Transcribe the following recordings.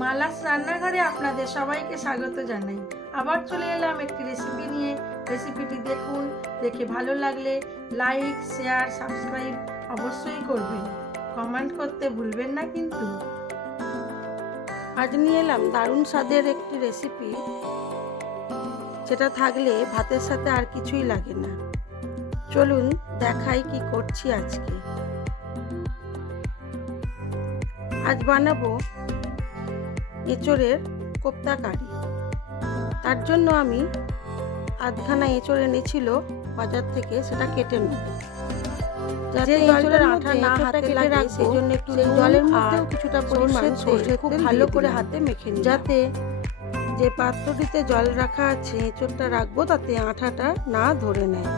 মালাস রান্নাঘরে আপনাদের সবাইকে স্বাগত জানাই। আবার চলে এলাম একটি রেসিপি নিয়ে। রেসিপিটি দেখুন, দেখে ভালো লাগলে লাইক, শেয়ার, সাবস্ক্রাইব অবশ্যই করবেন। কমেন্ট করতে ভুলবেন না কিন্তু। আজ নিয়ে এলাম দারুণ স্বাদের একটি রেসিপি, যেটা থাকলে ভাতের সাথে আর কিছুই লাগে না। চলুন দেখাই কি করছি আজকে। আজ বানাবো এঁচোড়ের কোপ্তা কারি। তার জন্য আমি আধখানা এঁচোড় এনেছিল বাজার থেকে, সেটা কেটে নেব যাতে এঁচোড়ের আঠা না হাতে লাগে। সেই জন্য একটু জলের মধ্যেও কিছুটা পরিমাণ সরষের তেল ভালো করে হাতে মেখে নিই, যাতে যে পাত্রটিতে জল রাখা আছে এঁচোড়টা রাখবো তাতে আঠাটা না ধরে নেয়।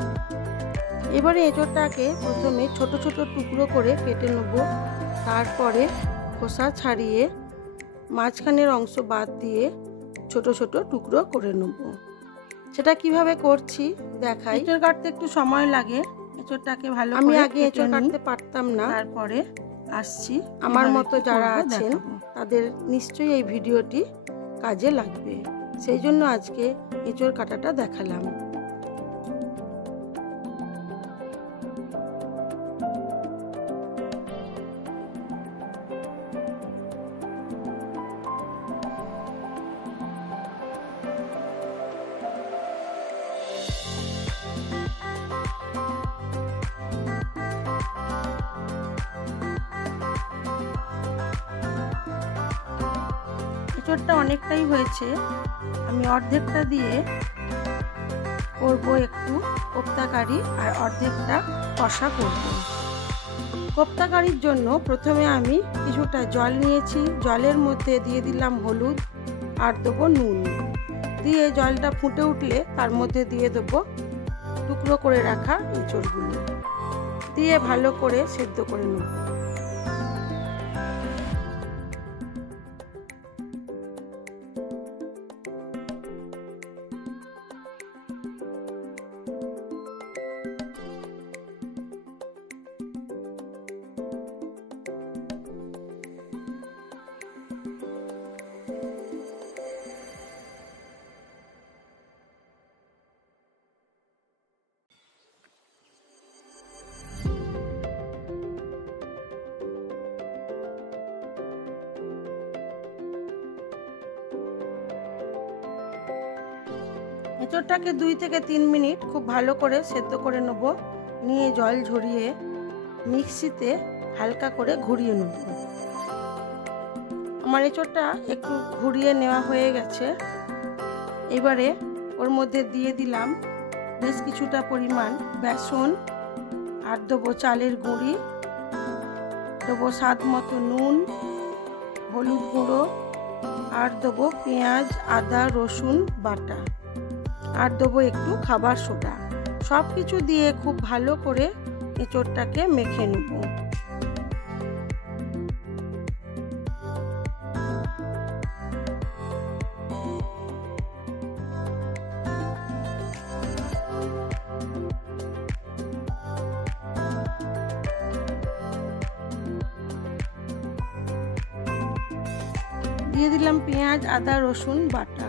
এবারে এঁচোড়টাকে প্রথমে ছোট ছোট টুকরো করে কেটে নেব। তারপরে খোসা ছাড়িয়ে মাঝখানের অংশ বাদ দিয়ে ছোট ছোট টুকরো করে নেব। সেটা কিভাবে করছি দেখাই। এঁচোড় কাটতে একটু সময় লাগে। এঁচোড়টাকে ভালো করে আমি আগে এঁচোড় কাটতে পারতাম না, তারপরে আসছি। আমার মতো যারা আছেন তাদের নিশ্চয়ই এই ভিডিওটি কাজে লাগবে, সেই জন্য আজকে এঁচোড় কাটাটা দেখালাম। এঁচোড়টা অনেকটাই হয়েছে, আমি অর্ধেকটা দিয়ে করব একটু কোপ্তা কারি আর অর্ধেকটা কষা করব। কোপ্তা কারির জন্য প্রথমে আমি কিছুটা জল নিয়েছি, জলের মধ্যে দিয়ে দিলাম হলুদ আর দেবো নুন। দিয়ে জলটা ফুটে উঠলে তার মধ্যে দিয়ে দেবো টুকরো করে রাখা এঁচোড়গুলো, দিয়ে ভালো করে সেদ্ধ করে নেব। এঁচোড়টাকে 2 থেকে 3 মিনিট খুব ভালো করে সেদ্ধ করে নেব। নিয়ে জল ঝরিয়ে মিক্সিতে হালকা করে ঘুরিয়ে নেব। আমার এঁচোড়টা একটু ঘুরিয়ে নেওয়া হয়ে গেছে। এবারে ওর মধ্যে দিয়ে দিলাম বেশ কিছুটা পরিমাণ বেসন, আর দেবো চালের গুঁড়ি, দেবো স্বাদ মতো নুন, হলুদ গুঁড়ো, আর দেবো পেঁয়াজ, আদা, রসুন বাটা, আর দেবো একটু খাবার সোডা। সব কিছু দিয়ে খুব ভালো করে এঁচোড়টাকে মেখে নেব। দিয়ে দিলাম পেঁয়াজ, আদা, রসুন বাটা।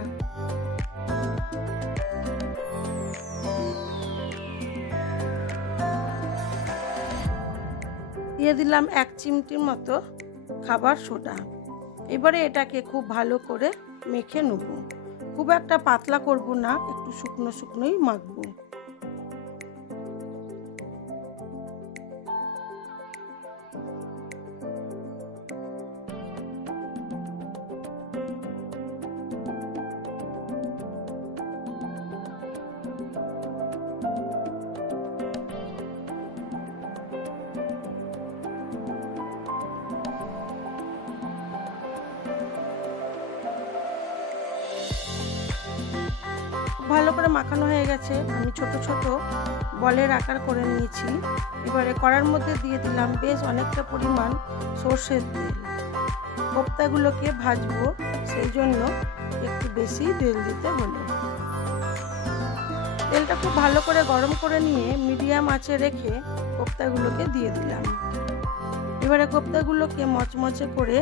দিয়ে দিলাম 1 চিমটির মতো খাবার সোডা। এবারে এটাকে খুব ভালো করে মেখে নেব। খুব একটা পাতলা করব না, একটু শুকনো শুকনোই মাখবো। ভালো করে মাখানো হয়ে গেছে। আমি ছোট ছোট বলের আকার করে নিয়েছি। এবারে কড়ার মধ্যে দিয়ে দিলাম বেশ অনেকটা পরিমাণ সরষের তেল। কোপ্তাগুলোকে ভাজবো, সেই জন্য একটু বেশি তেল দিতে হলো। তেলটা খুব ভালো করে গরম করে নিয়ে মিডিয়াম আঁচে রেখে কোপ্তাগুলোকে দিয়ে দিলাম। এবারে কোপ্তাগুলোকে মচমচে করে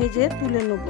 ভেজে তুলে নেব।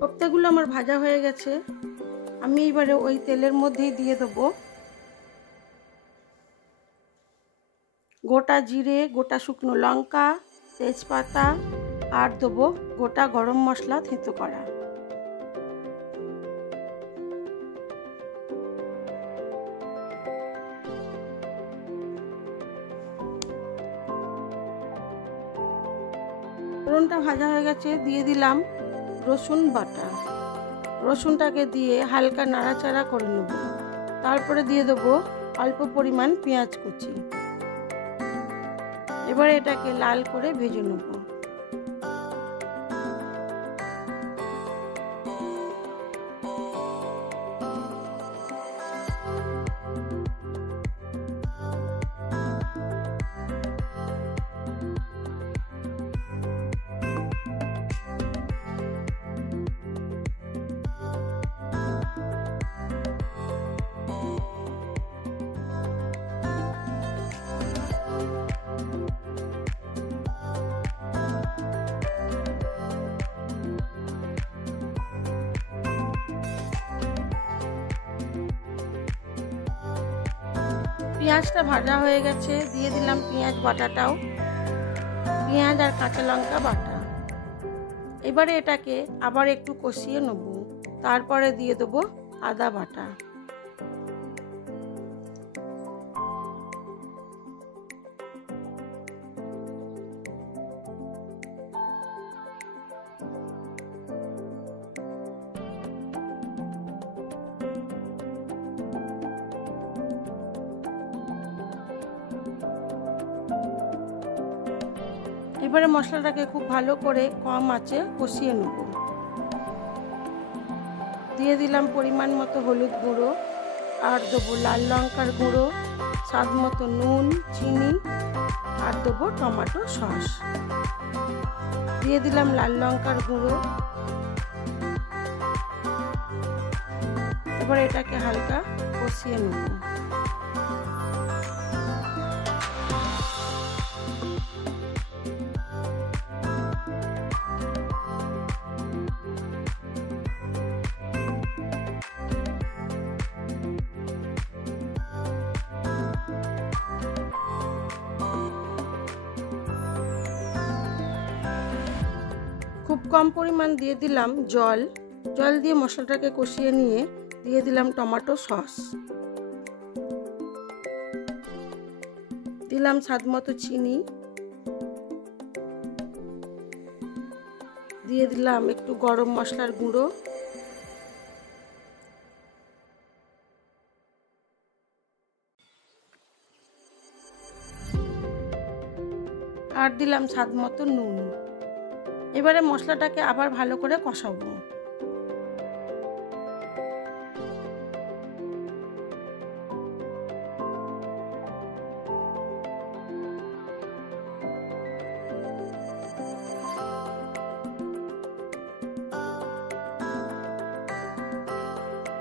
কোপ্তাগুলো আমার ভাজা হয়ে গেছে। আমি এবারে ওই তেলের মধ্যেই দিয়ে দেবো গোটা জিরে, গোটা শুকনো লঙ্কা, তেজপাতা আর দেবো গোটা গরম মশলা থেঁতো করা। ফোড়নটা ভাজা হয়ে গেছে, দিয়ে দিলাম রসুন বাটা। রসুনটাকে দিয়ে হালকা নাড়াচাড়া করে নেব। তারপরে দিয়ে দেবো অল্প পরিমাণ পেঁয়াজ কুচি। এবারে এটাকে লাল করে ভেজে নেব। পেঁয়াজটা ভাজা হয়ে গেছে, দিয়ে দিলাম পেঁয়াজ বাটাটাও, পেঁয়াজ আর কাঁচা লঙ্কা বাটা। এবারে এটাকে আবার একটু কষিয়ে নেব। তারপরে দিয়ে দেবো আদা বাটা। এবারে মশলাটাকে খুব ভালো করে কম আঁচে কষিয়ে নেব। দিয়ে দিলাম পরিমাণ মতো হলুদ গুঁড়ো, আর দেবো লাল লঙ্কার গুঁড়ো, স্বাদ মতো নুন, চিনি, আর দেবো টমেটো সস। দিয়ে দিলাম লাল লঙ্কার গুঁড়ো। এবার এটাকে হালকা কষিয়ে নেব। খুব কম পরিমাণ দিয়ে দিলাম জল। জল দিয়ে মশলাটাকে কষিয়ে নিয়ে দিয়ে দিলাম টমেটো সস, দিলাম স্বাদ মতো চিনি, দিয়ে দিলাম একটু গরম মশলার গুঁড়ো, আর দিলাম স্বাদ মতো নুন। এবারে মশলাটাকে আবার ভালো করে কষাবো।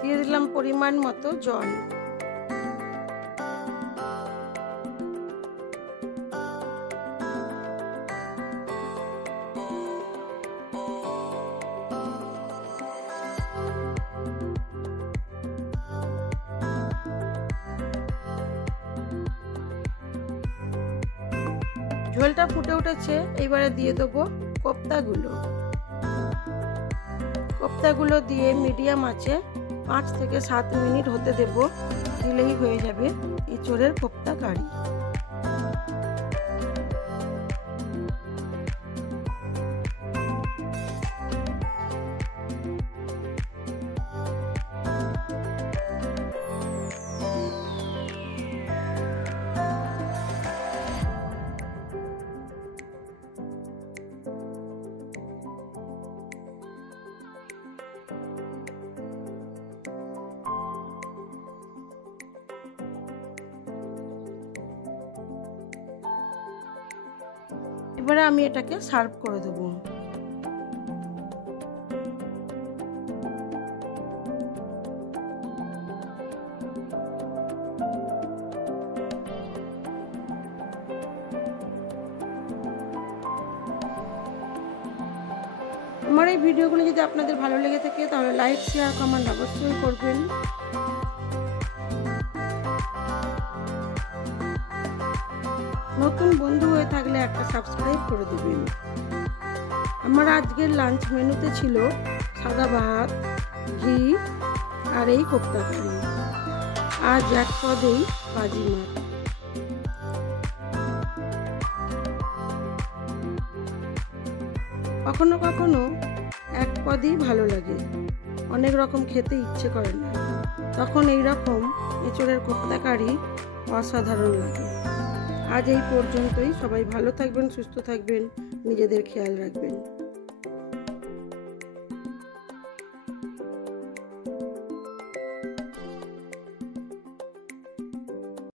দিয়ে দিলাম পরিমাণ মতো জল। ঝোলটা ফুটে উঠেছে, এবারে দিয়ে দেবো কোপ্তাগুলো। কোপ্তাগুলো দিয়ে মিডিয়াম আঁচে 5 থেকে 7 মিনিট হতে দেব। দিলেই হয়ে যাবে এঁচোড়ের কোপ্তা কারি। এবারে আমি এটাকে সার্ভ করে দেবো। আমার এই ভিডিওগুলো যদি আপনাদের ভালো লেগে থাকে তাহলে লাইক, শেয়ার, কমেন্ট অবশ্যই করবেন। নতুন বন্ধু হয়ে থাকলে একটা সাবস্ক্রাইব করে দেবেন। আমার আজকের লাঞ্চ মেনুতে ছিল সাদা ভাত, ঘি আর এই কোপ্তা কারি, আজ এক পদেই বাজি মাছ। কখনো কখনো এক পদই ভালো লাগে, অনেক রকম খেতে ইচ্ছে করে না, তখন এই রকম এঁচোড়ের কোপ্তা কারি অসাধারণ লাগে। আজ এই পর্যন্তই। সবাই ভালো থাকবেন, সুস্থ থাকবেন, নিজেদের খেয়াল রাখবেন।